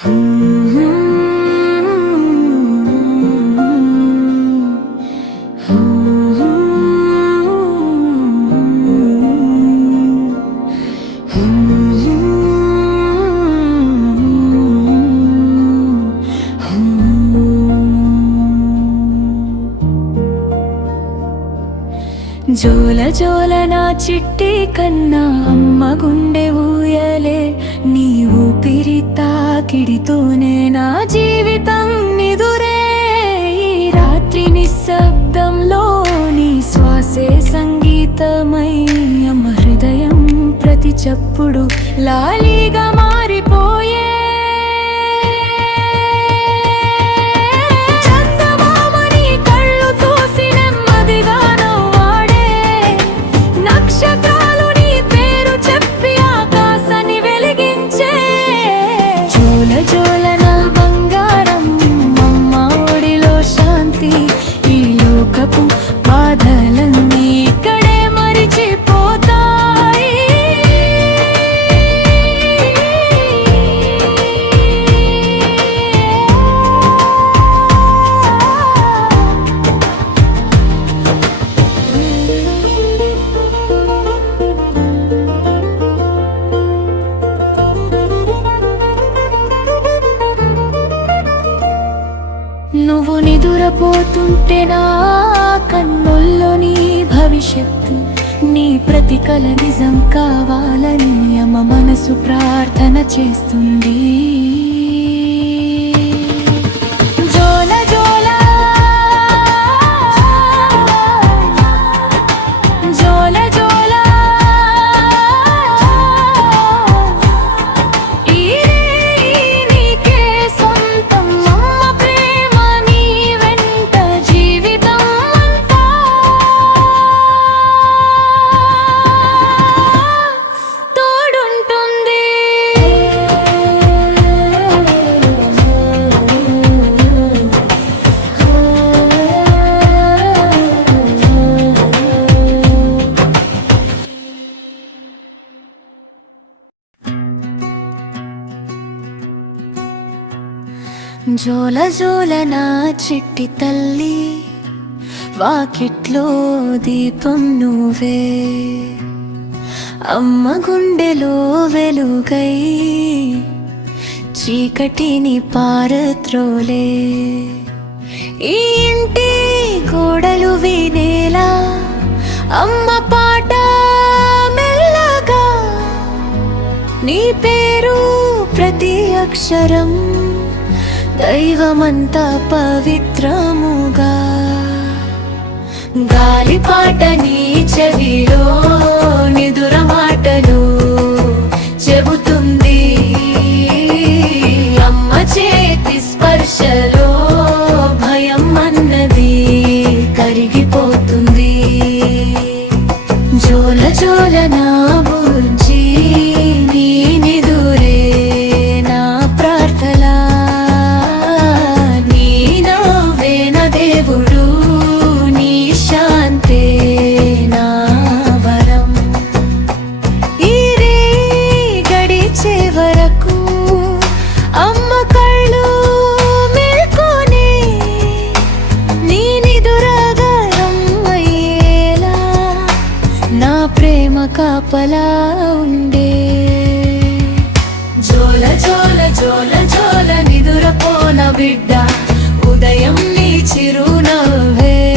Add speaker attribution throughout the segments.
Speaker 1: Hmm. జోల జోల నా చిట్టి కన్నా అమ్మ గుండె ఊయలే. నీ ఊపిరి తాకిడితోనే నా జీవితం నిదురే. ఈ రాత్రి నిశ్శబ్దంలో నీ శ్వాసే సంగీతమై అమ్మ హృదయం ప్రతి చప్పుడు లాలీగా మారిపో నా కన్నుల్లో నీ భవిష్యత్తు నీ ప్రతి కల నిజం కావాలని అమ్మ మనసు ప్రార్థన చేస్తుంది. జోల జోల నా చిట్టి తల్లి వాకిట్లో దీపం నువ్వే. అమ్మ గుండెలో వెలుగై చీకటిని పారత్రోలే ఈ ఇంటి గోడలు వినేలా అమ్మ పాట మెల్లగా నీ పేరు ప్రతి అక్షరం దైవమంతా పవిత్రముగా. గాలి పాట నీ చెవిలో నిదుర జోల జోల జోల జోల నిదురపోన బిడ్డ. ఉదయం నీ చిరునవ్వే.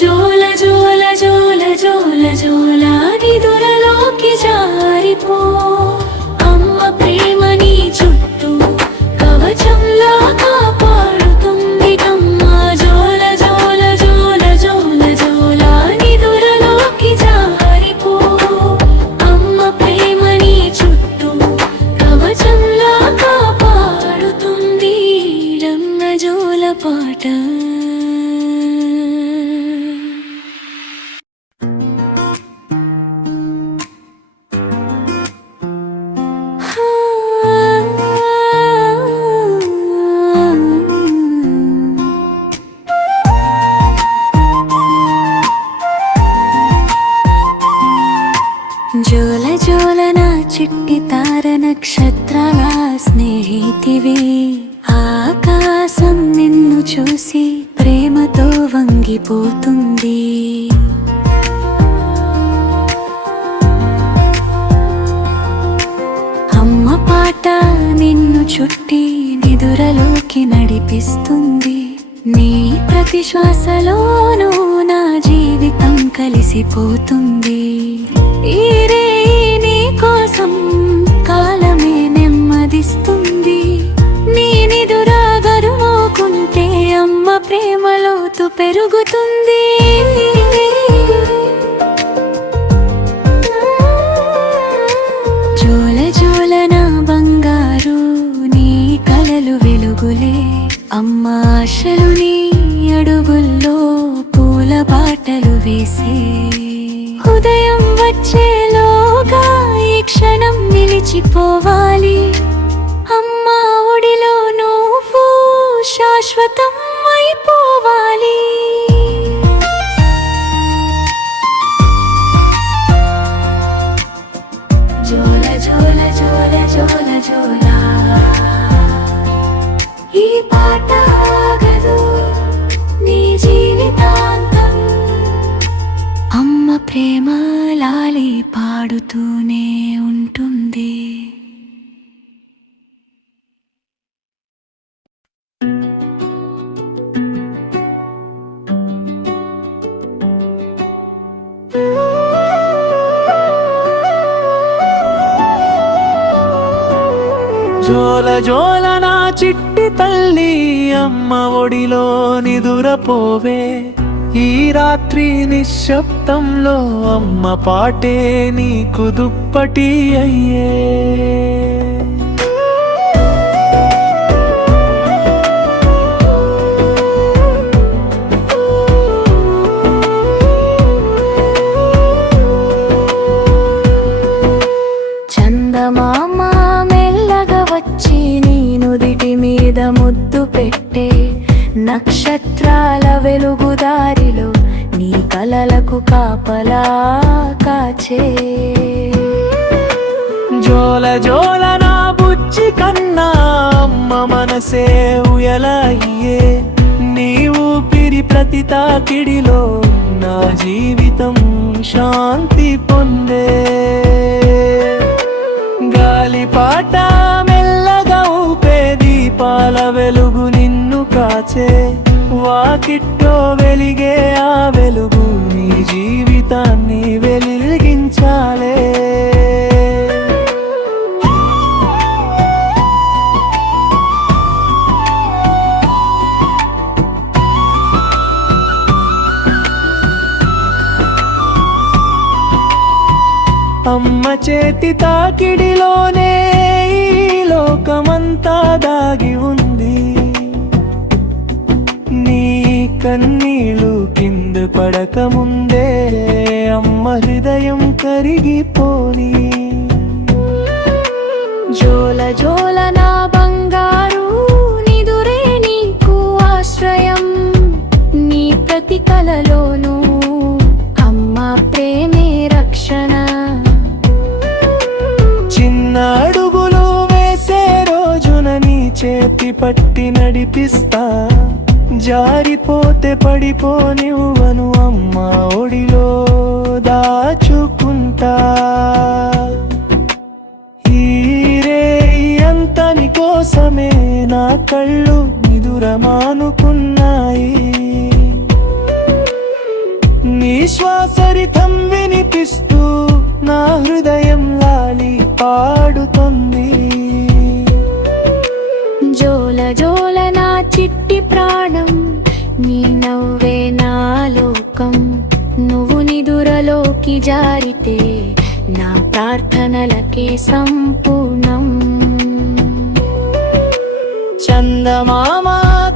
Speaker 1: జోల జోల జోల జోల జోల దొరలోకి జారిపో. అమ్మ ప్రేమ నీ చుట్టూ కవచంలా కాపాడుతుంది అమ్మ జోల జోల జోల జోల జారిపో. అమ్మ ప్రేమ నీ చుట్టూ కవచంలా కాపాడుతుంది. పాట జోల జోల చిట్టి తార నక్షత్రాల స్నేహితివి. ఆకాశం నిన్ను చూసి ప్రేమతో వంగిపోతుంది. అమ్మ పాట నిన్ను చుట్టి నిదురలోకి నడిపిస్తుంది. నీ ప్రతి శ్వాసలోనూ నా జీవితం కలిసిపోతుంది. ఈరే రే నీ కోసం కాలమే నెమ్మదిస్తుంది. నీ నిదురా గరుమోకుంటే అమ్మ ప్రేమలోతు పెరుగుతుంది. జోల జోల నా బంగారు నీ కలలు వెలుగులే. అమ్మ ఆశలు నీ అడుగుల్లో పూల బాటలు వేసే వచ్చేలోగా ఈ క్షణం నిలిచిపోవాలి. అమ్మా ఒడిలో నువ్వు శాశ్వతం జోల జోల నా
Speaker 2: చిట్టి తల్లి అమ్మ ఒడిలో నిదురపోవే. ఈ రాత్రి నిశ్శబ్దంలో అమ్మ పాటే నీకు దుప్పటి అయ్యే.
Speaker 1: నక్షత్రాల వెలుగుదారిలో నీ కలలకు కాపలా కాచే.
Speaker 2: జోల జోల నా బుచ్చి కన్నా అమ్మ మనసే ఉయలయ్యే నీ ఊపిరి ప్రతి తాకిడిలో నా జీవితం శాంతి పొందే. గాలి నిన్ను వాకిట్టో వెలిగే ఆ వెలుగు నీ జీవితాన్ని వెలిగించాలే. అమ్మ చేతి తాకిడిలోనే ఈ లోకమంతా దాగి కన్నీళ్ళు కింద పడక ముందే అమ్మ హృదయం కరిగిపోని.
Speaker 1: జోల జోల నా బంగారు నిదురే నీకు ఆశ్రయం. నీ ప్రతి కలలోనూ అమ్మ ప్రేమే రక్షణ.
Speaker 2: చిన్న అడుగులు వేసే రోజున నీ చేతి పట్టి నడిపిస్తా. జారిపోతే పడిపోనివ్వను అమ్మ ఒడిలో దాచుకుంటా. ఈరే అంతని కోసమే నా కళ్ళు నిదురమానుకున్నాయి. నీ శ్వాసరితం వినిపిస్తూ నా హృదయం లాలి
Speaker 1: పాడు చిట్టి ప్రాణం నీ నవ్వే నా లోకం. నువ్వు నిదురలోకి జారితే నా ప్రార్థనలకే సంపూర్ణం.
Speaker 2: చందమామ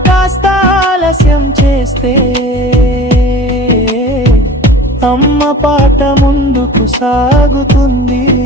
Speaker 2: కాస్త ఆలస్యం చేస్తే అమ్మ పాట ముందుకు సాగుతుంది.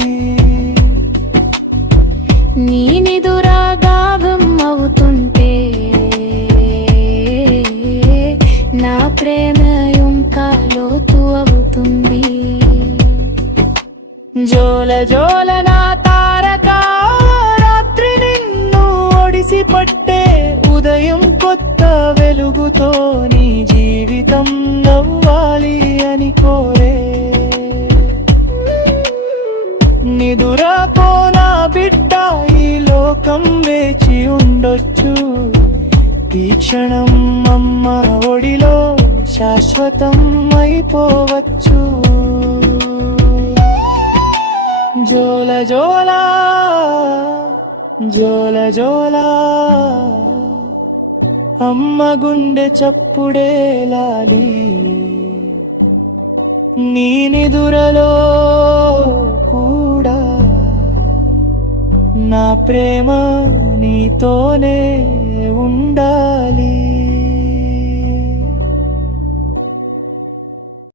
Speaker 2: పోవచ్చు. జోల జోల జోల జోల. అమ్మ గుండె చప్పుడే లాలి. నీ నిదురలో కూడా నా ప్రేమ నీతోనే ఉండాలి.